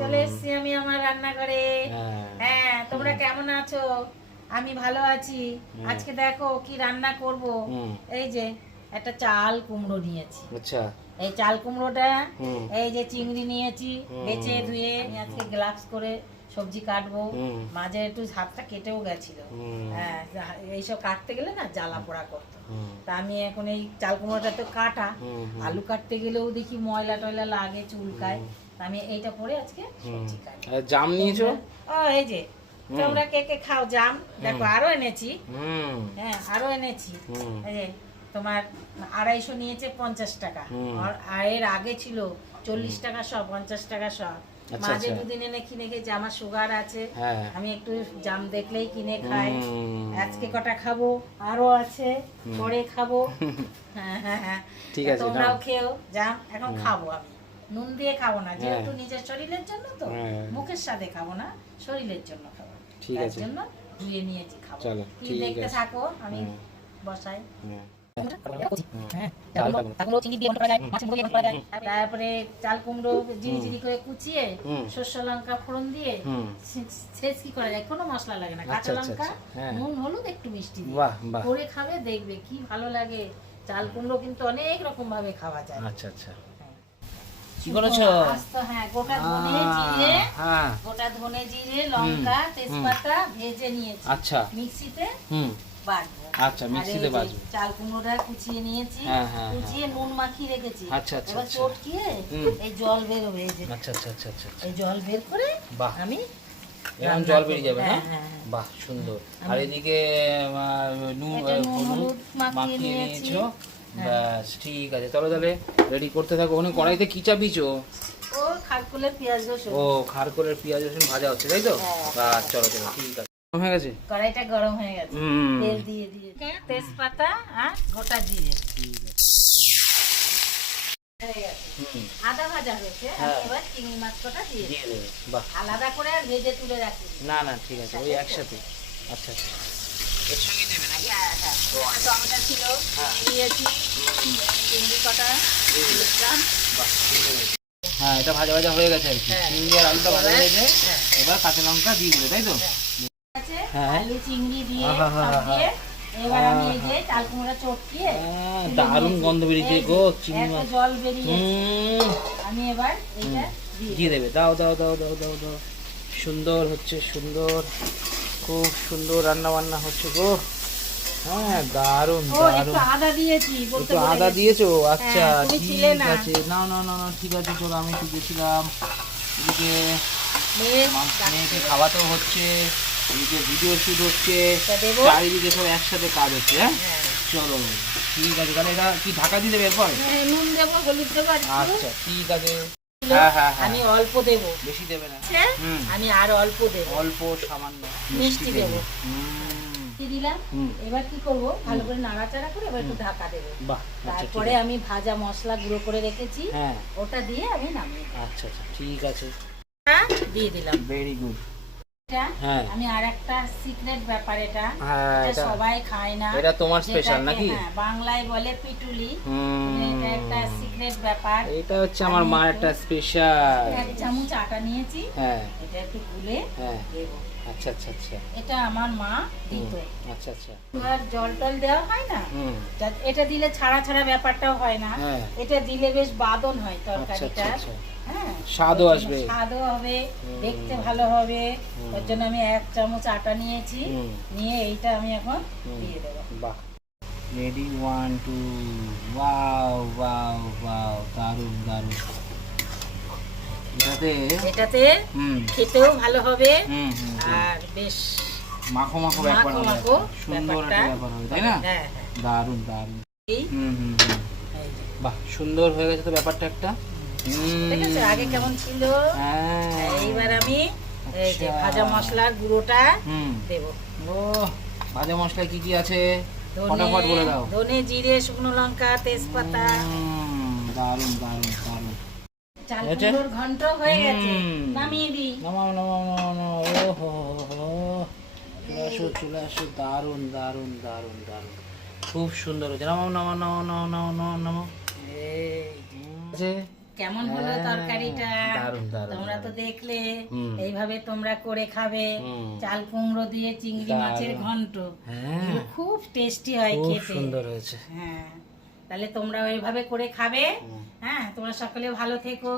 চলে এসেছি আমি আমার রান্নাঘরে। হ্যাঁ, তোমরা কেমন আছো? আমি ভালো আছি। আজকে দেখো কি রান্না করব। এই যে একটা চাল কুমড়ো নিয়েছি। আচ্ছা, এই চাল কুমড়োটা, এই যে চিংড়ি নিয়েছি, বেছে ধুয়ে আজকে গ্লাভস করে সবজি কাটবো। মাঝে একটু হাতটা কেটেও গেছিল। হ্যাঁ, এইসব কাটতে গেলে না জ্বালা পোড়া করতো। তা আমি এখন এই চাল কুমড়োটা তো কাটা, আলু কাটতে গেলেও দেখি ময়লা টয়লা লাগে, চুলকায়। আমি এইটা পরে আজকে সবজি কাটবো। জাম নিয়েছো? ও এই যে তোমরা কে কে খাও জাম? দেখো আরো এনেছি। হ্যাঁ, আরো এনেছি। এই যে তোমার 250 নিয়েছে 50 টাকা। আর এর আগে ছিল 40 টাকা শ, 50 টাকা শ। মাঝে দুদিন এনে কিনে খেয়েছি, আমার সুগার আছে, আমি একটু জাম দেখলেই কিনে খাই। আজকে কটা খাবো, আরো আছে, পরে খাবো। হ্যাঁ হ্যাঁ হ্যাঁ, ঠিক আছে, তোমরাও খেও জাম। এখন খাবো আমি, নুন দিয়ে খাবো না, যেহেতু নিজের শরীরের জন্য, তো মুখের সাথে খাবো না, শরীরের জন্য খাবো। ঠিক আছে, জন্য ধুয়ে নিয়েছি, খাবো। কি দেখতে থাকো, আমি বসাই। তারপরে চাল কুমড়ো জিরি জিরি করে কুচিয়ে সর্ষে লঙ্কা ফোড়ন দিয়ে শেষ কি করা যায়, কোনো মশলা লাগে না, কাঁচা লঙ্কা, নুন, হলুদ, একটু মিষ্টি করে খাবে, দেখবে কি ভালো লাগে। চাল কুমড়ো কিন্তু অনেক রকম ভাবে খাওয়া যায়। আচ্ছা আচ্ছা, কি করেছো? হ্যাঁ, গোটা ধনে জিরে লঙ্কা তেজপাতা ভেজে নিয়েছি। আচ্ছা, মিক্সিতে বাটবো। আচ্ছা, মিক্সিতে বাটবো। চাল কুমড়োটা কুচিয়ে নিয়েছি, কুচিয়ে নুন মাখিয়ে রেখেছি। আচ্ছা আচ্ছা, এবার চটকিয়ে এই জল বের হবে। আচ্ছা আচ্ছা আচ্ছা আচ্ছা, এই জল বের করে আমি এরকম জল বেরিয়ে যাবে না? বাহ, সুন্দর। আর এদিকে নুন হলুদ মাখিয়ে নিয়েছো। ব্যাস, ঠিক আছে, চলো তাহলে রেডি করতে থাকো। ওখানে কড়াইতে কি চাপিয়েছো? ও খারকুলের পেঁয়াজ রসুন। ও খারকুলের পেঁয়াজ রসুন ভাজা হচ্ছে, তাই তো? বাহ, চলো চলো, ঠিক আছে। হয়ে গেছে, কড়াইটা গরম হয়ে গেছে, তেল দিয়ে দিয়ে তেজপাতা আর গোটা জিরে। ঠিক আছে, আদা ভাজা হয়েছে, এবার চিংড়ি মাছ কটা দিয়ে দেবে। বাহ, আলাদা করে আর ভেজে তুলে রাখি না? না, ঠিক আছে, ওই একসাথে। আচ্ছা আচ্ছা, এর সঙ্গে দেবে নাকি? হ্যাঁ হ্যাঁ, টমেটো ছিল দিয়েছি, চিংড়ি কটা দিলাম। বাহ, হ্যাঁ, এটা ভাজা ভাজা হয়ে গেছে আর কি। চিংড়ি আর আলুটা ভাজা হয়ে গেছে, এবার কাঁচা লঙ্কা দিয়ে দিবে, তাই তো? আলু চিংড়ি দিয়ে এবার আমি এই যে চাল কুমড়া চটকিয়ে দারুণ গন্ধ বেরিয়েছে গো, চিংড়ি মাছ জল বেরিয়ে আমি এবার এটা দিয়ে দেবে। দাও দাও দাও দাও দাও দাও, সুন্দর হচ্ছে, সুন্দর, খুব সুন্দর রান্না বান্না হচ্ছে গো। হ্যাঁ, দারুণ দারুণ। আদা দিয়েছি, একটু আদা দিয়েছো? আচ্ছা, ঠিক আছে, না না না না, ঠিক আছে, চলো, আমি একটু গেছিলাম এদিকে, মেয়েকে খাওয়াতেও হচ্ছে, এদিকে ভিডিও শুট হচ্ছে, চারিদিকে সব একসাথে কাজ হচ্ছে। হ্যাঁ, চলো, ঠিক আছে, তাহলে এটা কি ঢাকা দিয়ে দেবে এরপর? নুন দেবো, হলুদ দেবো। আচ্ছা, ঠিক আছে। হ্যাঁ হ্যাঁ, আমি অল্প দেবো, বেশি দেবে না। আমি আর অল্প দেবো, অল্প সামান্য মিষ্টি দেবো। দিলাম, এবার কি করবো, ভালো করে নাড়াচাড়া করে এবার একটু ঢাকা দেবো। তারপরে আমি ভাজা মশলা গুঁড়ো করে রেখেছি, ওটা দিয়ে আমি নামিয়ে। আচ্ছা আচ্ছা, ঠিক আছে, দিয়ে দিলাম। Very good. আমি আরেকটা সিক্রেট ব্যাপার, এটা সবাই খায় না, এটা তোমার স্পেশাল নাকি? বাংলায় বলে পিটুলি, এটা একটা সিক্রেট ব্যাপার। এটা হচ্ছে আমার মার একটা স্পেশাল। 1 চামচ আটা নিয়েছি, এটা একটু গুলে দেবো। আচ্ছা আচ্ছা আচ্ছা, এটা আমার মা দিত। আচ্ছা আচ্ছা, আর জল টল দেওয়া হয় না, এটা দিলে ছাড়া ছাড়া ব্যাপারটাও হয় না, এটা দিলে বেশ বাদন হয় তরকারিটা। হ্যাঁ, স্বাদও আসবে, স্বাদও হবে, দেখতে ভালো হবে। ওর জন্য আমি 1 চামচ আটা নিয়েছি, নিয়ে এইটা আমি এখন দিয়ে দেবো। বাহ, রেডি, 1 2, ওয়াও ওয়াও ওয়াও, দারুণ দারুণ। এটাতে খেতেও ভালো হবে, আর বেশ মাখো মাখো ব্যাপার হবে, সুন্দর একটা ব্যাপার হবে, তাই না? দারুণ দারুণ। বাহ, সুন্দর হয়ে গেছে তো ব্যাপারটা একটা। ঠিক আছে, আগে কেমন ছিল? এইবার আমি এই যে ভাজা মশলার গুঁড়োটা দেব। ও, ভাজা মশলা কি কি আছে ফটাফট বলে দাও। ধনে জিরে শুকনো লঙ্কা তেজপাতা। দারুণ দারুণ দারুণ। চাল কুমড়োর ঘন্ট হয়ে গেছে, নামিয়ে দিই। নামাও নামাও নামাও। ওহো, চলে আসো চলে আসো, দারুণ দারুণ দারুণ দারুণ, খুব সুন্দর হয়েছে। নামাও নামাও নামাও নামাও নামাও নামাও। এই কেমন হলো তরকারিটা? দারুণ দারুণ। তোমরা তো দেখলে, এইভাবে তোমরা করে খাবে। চাল কুমড়ো দিয়ে চিংড়ি মাছের ঘন্ট, হ্যাঁ খুব টেস্টি হয় খুব খেতে। সুন্দর হয়েছে। হ্যাঁ, তাহলে তোমরা ওইভাবে করে খাবে। হ্যাঁ, তোমরা সকলে ভালো থেকো।